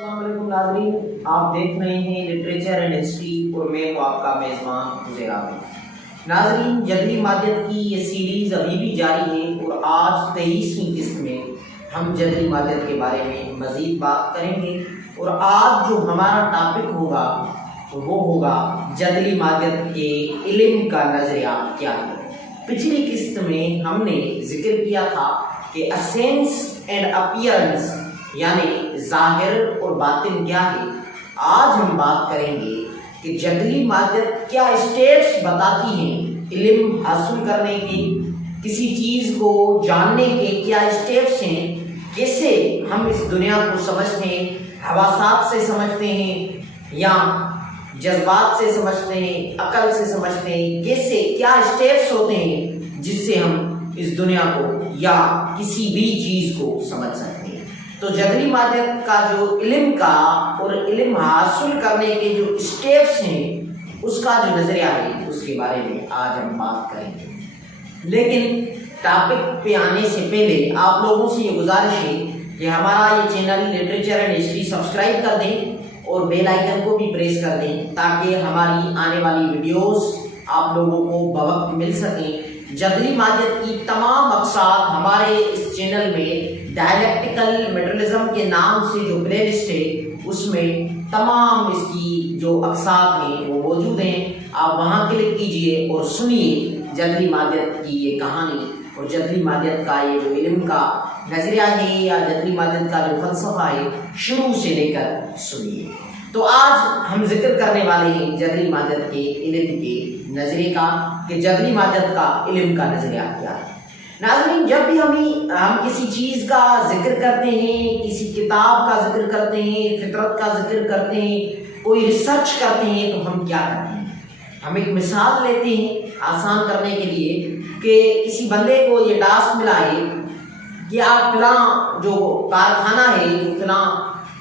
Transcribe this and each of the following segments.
السلام علیکم ناظرین، آپ دیکھ رہے ہیں لٹریچر اینڈ ہسٹری اور میں ہوں آپ کا میزبان حزیر عابد۔ ناظرین، جدلی مادیت کی یہ سیریز ابھی بھی جاری ہے اور آج 23ویں قسط میں ہم جدلی مادیت کے بارے میں مزید بات کریں گے۔ اور آج جو ہمارا ٹاپک ہوگا وہ ہوگا جدلی مادیت کے علم کا نظریہ کیا ہے۔ پچھلی قسط میں ہم نے ذکر کیا تھا کہ اسینس اینڈ اپیئرنس یعنی ظاہر اور باطن کیا ہے۔ آج ہم بات کریں گے کہ جدلی مادیت کیا اسٹیپس بتاتی ہیں علم حاصل کرنے کے، کسی چیز کو جاننے کے کیا اسٹیپس ہیں، کیسے ہم اس دنیا کو سمجھتے ہیں، حواسات سے سمجھتے ہیں یا جذبات سے سمجھتے ہیں، عقل سے سمجھتے ہیں، کیسے کیا اسٹیپس ہوتے ہیں جس سے ہم اس دنیا کو یا کسی بھی چیز کو سمجھ سکتے ہیں۔ تو جدلی مادیت کا جو علم کا اور علم حاصل کرنے کے جو اسٹیپس ہیں اس کا جو نظریہ ہے اس کے بارے میں آج ہم بات کریں گے۔ لیکن ٹاپک پہ آنے سے پہلے آپ لوگوں سے یہ گزارش ہے کہ ہمارا یہ channel literature and history subscribe کر دیں اور بیل آئیکن کو بھی پریس کر دیں تاکہ ہماری آنے والی ویڈیوز آپ لوگوں کو بوقت مل سکیں۔ جدلی مادیت کی تمام اقساط ہمارے اس چینل میں ڈائلیکٹیکل میٹرلزم کے نام سے جو پلے لسٹ ہے اس میں تمام اس کی جو اقساط ہیں وہ موجود ہیں۔ آپ وہاں کلک کیجئے اور سنیے جدلی مادیت کی یہ کہانی اور جدلی مادیت کا یہ جو علم کا نظریہ ہے یا جدلی مادیت کا جو فلسفہ ہے شروع سے لے کر سنیے۔ تو آج ہم ذکر کرنے والے ہیں جدلی مادیت کے علم کے نظریے کا کہ جدلی مادیت کا علم کا نظریہ کیا ہے۔ ناظرین، جب بھی ہم کسی چیز کا ذکر کرتے ہیں، کسی کتاب کا ذکر کرتے ہیں، فطرت کا ذکر کرتے ہیں، کوئی ریسرچ کرتے ہیں تو ہم کیا کرتے ہیں؟ ہم ایک مثال لیتے ہیں آسان کرنے کے لیے کہ کسی بندے کو یہ ٹاسک ملا ہے کہ آپ فلاں جو کارخانہ ہے، جو فلاں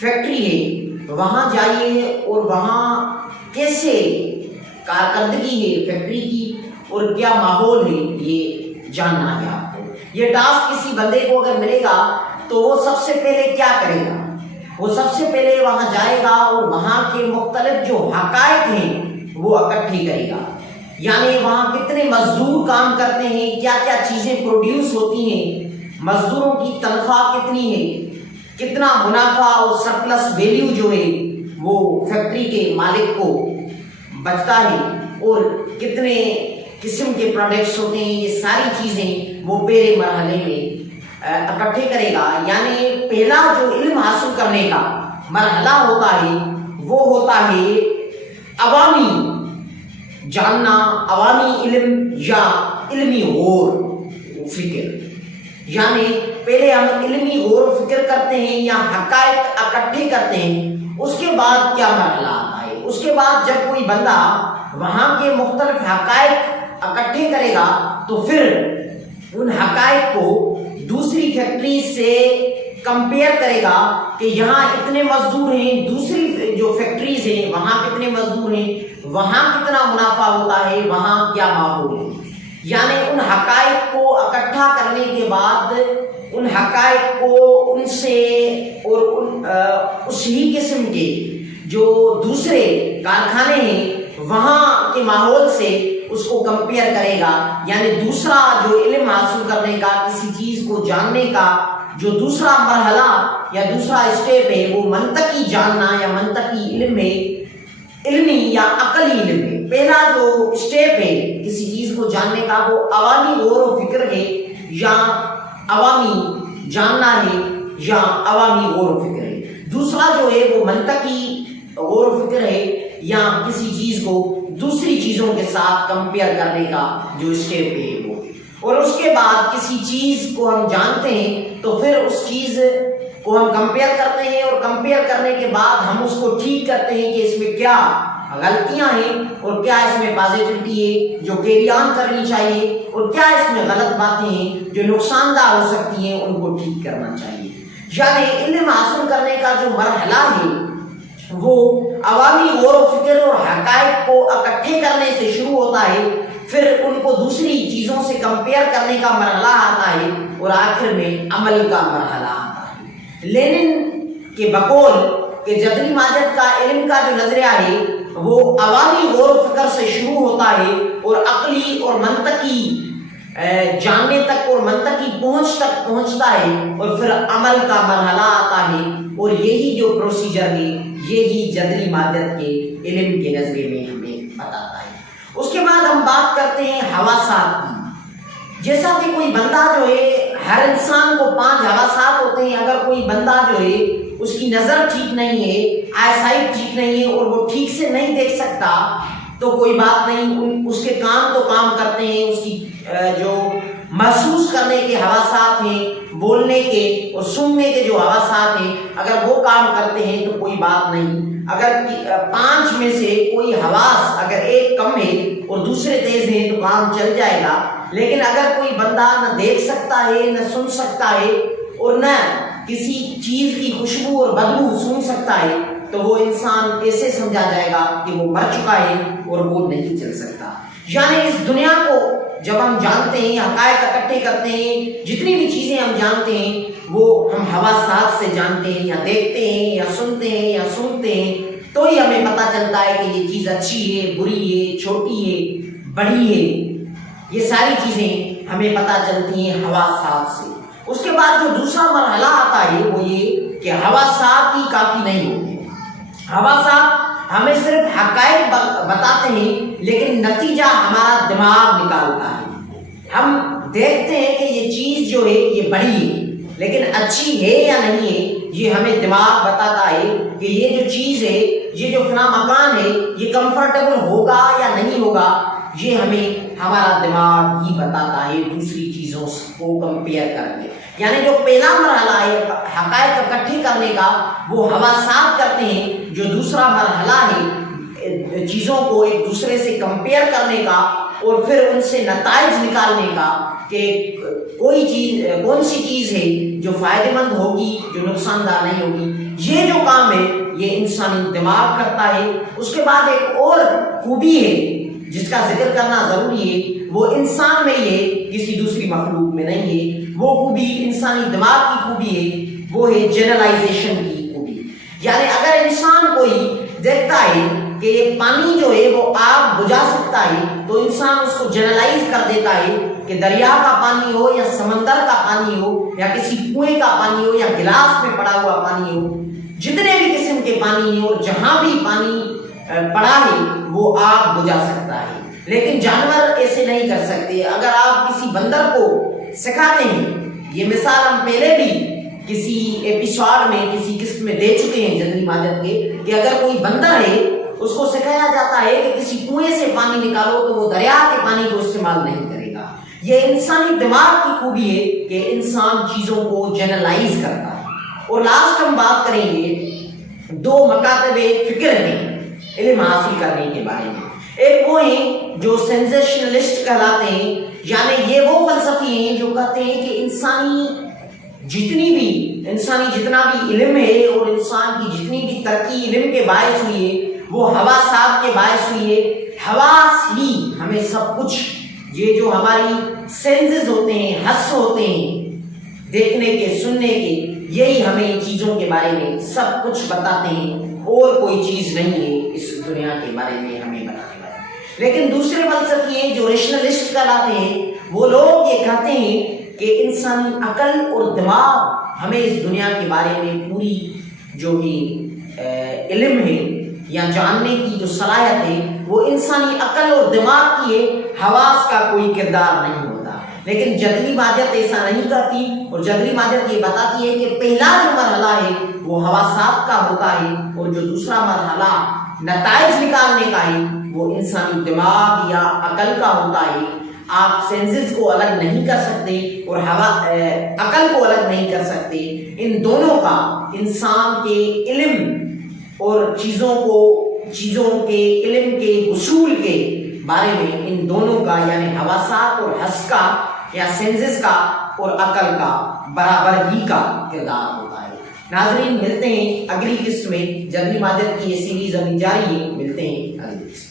فیکٹری ہے وہاں جائیے اور وہاں کیسے کارکردگی ہے فیکٹری کی اور کیا ماحول ہے یہ جاننا ہے آپ کو۔ یہ ٹاسک کسی بندے کو اگر ملے گا تو وہ سب سے پہلے کیا کرے گا؟ وہ سب سے پہلے وہاں جائے گا اور وہاں کے مختلف جو حقائق ہیں وہ اکٹھے کرے گا، یعنی وہاں کتنے مزدور کام کرتے ہیں، کیا کیا چیزیں پروڈیوس ہوتی ہیں، مزدوروں کی تنخواہ کتنی ہے، کتنا منافع اور سرپلس ویلیو جو ہے وہ فیکٹری کے مالک کو بچتا ہے اور کتنے قسم کے پروڈکٹس ہوتے ہیں، یہ ساری چیزیں وہ پہلے مرحلے میں اکٹھے کرے گا۔ یعنی پہلا جو علم حاصل کرنے کا مرحلہ ہوتا ہے وہ ہوتا ہے عوامی جاننا، عوامی علم یا علمی غور و فکر۔ یعنی پہلے ہم علمی غور و فکر کرتے ہیں یا حقائق اکٹھے کرتے ہیں، اس کے بعد کیا مرحلہ آتا ہے؟ اس کے بعد جب کوئی بندہ وہاں کے مختلف حقائق اکٹھے کرے گا تو پھر ان حقائق کو دوسری فیکٹری سے کمپیئر کرے گا کہ یہاں اتنے مزدور ہیں، دوسری جو فیکٹریز ہیں وہاں کتنے مزدور ہیں، وہاں کتنا منافع ہوتا ہے، وہاں کیا ماحول ہے۔ یعنی ان حقائق کو اکٹھا کرنے کے بعد ان حقائق کو ان سے اور اسی قسم کے جو دوسرے کارخانے ہیں وہاں کے ماحول سے اس کو کمپیئر کرے گا۔ یعنی دوسرا جو علم حاصل کرنے کا، کسی چیز کو جاننے کا جو دوسرا مرحلہ یا دوسرا اسٹیپ ہے وہ منطقی جاننا یا منطقی علم ہے، علمی یا عقلی علم ہے۔ پہلا جو اسٹیپ ہے کسی چیز کو جاننے کا وہ عوامی غور و فکر ہے یا عوامی جاننا ہے یا عوامی غور و فکر ہے۔ دوسرا جو ہے وہ منطقی غور و فکر ہے یا کسی چیز کو دوسری چیزوں کے ساتھ کمپیئر کرنے کا جو اسٹیپ ہے وہ۔ اور اس کے بعد کسی چیز کو ہم جانتے ہیں تو پھر اس چیز کو ہم کمپیئر کرتے ہیں اور کمپیئر کرنے کے بعد ہم اس کو ٹھیک کرتے ہیں کہ اس میں کیا غلطیاں ہیں اور کیا اس میں پازیٹیوٹی ہے جو کیری آن کرنی چاہیے اور کیا اس میں غلط باتیں ہیں جو نقصان دہ ہو سکتی ہیں ان کو ٹھیک کرنا چاہیے۔ یعنی علم حاصل کرنے کا جو مرحلہ ہے وہ عوامی غور و فکر اور حقائق کو اکٹھے کرنے سے شروع ہوتا ہے، پھر ان کو دوسری چیزوں سے کمپیئر کرنے کا مرحلہ آتا ہے اور آخر میں عمل کا مرحلہ آتا ہے۔ لینن کے بقول کہ جدلی مادیت کا علم کا جو نظریہ ہے وہ عوامی غور و فکر سے شروع ہوتا ہے اور عقلی اور منطقی جاننے تک اور منطقی پہنچ تک پہنچتا ہے اور پھر عمل کا مرحلہ آتا ہے، اور یہی جو پروسیجر ہے یہی جدلی مادیت کے علم کے نظریے میں ہمیں بتاتا ہے۔ اس کے بعد ہم بات کرتے ہیں حواسات کی۔ جیسا کہ کوئی بندہ جو ہے، ہر انسان کو 5 حواسات ہوتے ہیں، اگر کوئی بندہ جو ہے اس کی نظر ٹھیک نہیں ہے، آئی سائٹ ٹھیک نہیں ہے اور وہ ٹھیک سے نہیں دیکھ سکتا تو کوئی بات نہیں، اس کے کان تو کام کرتے ہیں، اس کی جو محسوس کرنے کے حواسات ہیں، بولنے کے اور سننے کے جو حواسات ہیں، اگر وہ کام کرتے ہیں تو کوئی بات نہیں۔ اگر 5 میں سے کوئی حواس اگر ایک کم ہے اور دوسرے تیز ہیں تو کام چل جائے گا، لیکن اگر کوئی بندہ نہ دیکھ سکتا ہے، نہ سن سکتا ہے اور نہ کسی چیز کی خوشبو اور بدبو سن سکتا ہے تو وہ انسان ایسے سمجھا جائے گا کہ وہ مر چکا ہے اور وہ نہیں چل سکتا۔ یعنی اس دنیا کو جب ہم جانتے ہیں، حقائق اکٹھے کرتے ہیں، جتنی بھی چیزیں ہم جانتے ہیں وہ ہم حواسات سے جانتے ہیں، یا دیکھتے ہیں یا سنتے ہیں یا سنتے ہیں، تو ہی ہمیں پتہ چلتا ہے کہ یہ چیز اچھی ہے، بری ہے، چھوٹی ہے، بڑی ہے۔ یہ ساری چیزیں ہمیں پتہ چلتی ہیں حواسات سے۔ اس کے بعد جو دوسرا مرحلہ آتا ہے وہ یہ کہ حواسات ہی کافی نہیں ہوتے۔ حواسات ہمیں صرف حقائق بتاتے ہیں، لیکن نتیجہ ہمارا دماغ نکالتا ہے۔ ہم دیکھتے ہیں کہ یہ چیز جو ہے یہ بڑی ہے، لیکن اچھی ہے یا نہیں ہے یہ ہمیں دماغ بتاتا ہے کہ یہ جو چیز ہے، یہ جو فلاں مکان ہے یہ کمفرٹیبل ہوگا یا نہیں ہوگا، یہ ہمیں ہمارا دماغ ہی بتاتا ہے دوسری چیزوں کو کمپیئر کر کے۔ یعنی جو پہلا مرحلہ ہے حقائق اکٹھے کرنے کا وہ حواسات کرتے ہیں، جو دوسرا مرحلہ ہے چیزوں کو ایک دوسرے سے کمپیئر کرنے کا اور پھر ان سے نتائج نکالنے کا کہ کوئی چیز کون سی چیز ہے جو فائدہ مند ہوگی، جو نقصان دہ نہیں ہوگی، یہ جو کام ہے یہ انسانی دماغ کرتا ہے۔ اس کے بعد ایک اور خوبی ہے جس کا ذکر کرنا ضروری ہے، وہ انسان میں ہی ہے، کسی دوسری مخلوق میں نہیں ہے۔ وہ خوبی انسانی دماغ کی خوبی ہے، وہ ہے جنرلائزیشن کی خوبی۔ یعنی اگر انسان کوئی دیکھتا ہے کہ یہ پانی جو ہے وہ آگ بجھا سکتا ہے تو انسان اس کو جنرلائز کر دیتا ہے کہ دریا کا پانی ہو یا سمندر کا پانی ہو یا کسی کنویں کا پانی ہو یا گلاس میں پڑا ہوا پانی ہو، جتنے بھی قسم کے پانی ہیں اور جہاں بھی پانی پڑا ہے وہ آگ بجھا سکتا ہے، لیکن جانور ایسے نہیں کر سکتے۔ اگر آپ کسی بندر کو سکھاتے ہیں، یہ مثال ہم پہلے بھی کسی ایپیسوڈ میں کسی قسط میں دے چکے ہیں جدلی مادیت کے، کہ اگر کوئی بندر ہے اس کو سکھایا جاتا ہے کہ کسی کنویں سے پانی نکالو تو وہ دریا کے پانی کو استعمال نہیں کرے گا۔ یہ انسانی دماغ کی خوبی ہے کہ انسان چیزوں کو جنرلائز کرتا ہے۔ اور لاسٹ ہم بات کریں گے 2 مکاتب فکر ہیں علم حاصل کرنے کے بارے میں۔ ایک وہ ہیں جو سینسیشنلسٹ کہلاتے ہیں، یعنی یہ وہ فلسفی ہیں جو کہتے ہیں کہ انسانی جتنا بھی علم ہے اور انسان کی جتنی بھی ترقی علم کے باعث ہوئی ہے وہ حواسات کے باعث ہوئی ہے۔ حواس ہی ہمیں سب کچھ، یہ جو ہماری سینسز ہوتے ہیں، حس ہوتے ہیں دیکھنے کے، سننے کے، یہی ہمیں ان چیزوں کے بارے میں سب کچھ بتاتے ہیں، اور کوئی چیز نہیں ہے اس دنیا کے بارے میں ہمیں بتانے والی۔ لیکن دوسرے فلسفی ہیں جو ریشنلسٹ کہلاتے ہیں، وہ لوگ یہ کہتے ہیں کہ انسانی عقل اور دماغ ہمیں اس دنیا کے بارے میں پوری جو ہے علم ہے یا جاننے کی جو صلاحیت ہے وہ انسانی عقل اور دماغ کی ہے، حواس کا کوئی کردار نہیں ہوتا۔ لیکن جدلی مادیت ایسا نہیں کرتی، اور جدلی مادیت یہ بتاتی ہے کہ پہلا جو مرحلہ ہے وہ حواسات کا ہوتا ہے، اور جو دوسرا مرحلہ نتائج نکالنے کا ہے وہ انسانی دماغ یا عقل کا ہوتا ہے۔ آپ سینسز کو الگ نہیں کر سکتے اور عقل کو الگ نہیں کر سکتے۔ ان دونوں کا انسان کے علم اور چیزوں کے علم کے اصول کے بارے میں ان دونوں کا، یعنی حواسات اور حس کا یا سینسز کا اور عقل کا برابر ہی کا کردار ہوتا ہے۔ ناظرین، ملتے ہیں اگلی قسط میں۔ جدلی مادیت کی یہ سیریز ابھی جاری ہے، ملتے ہیں اگلی قسط۔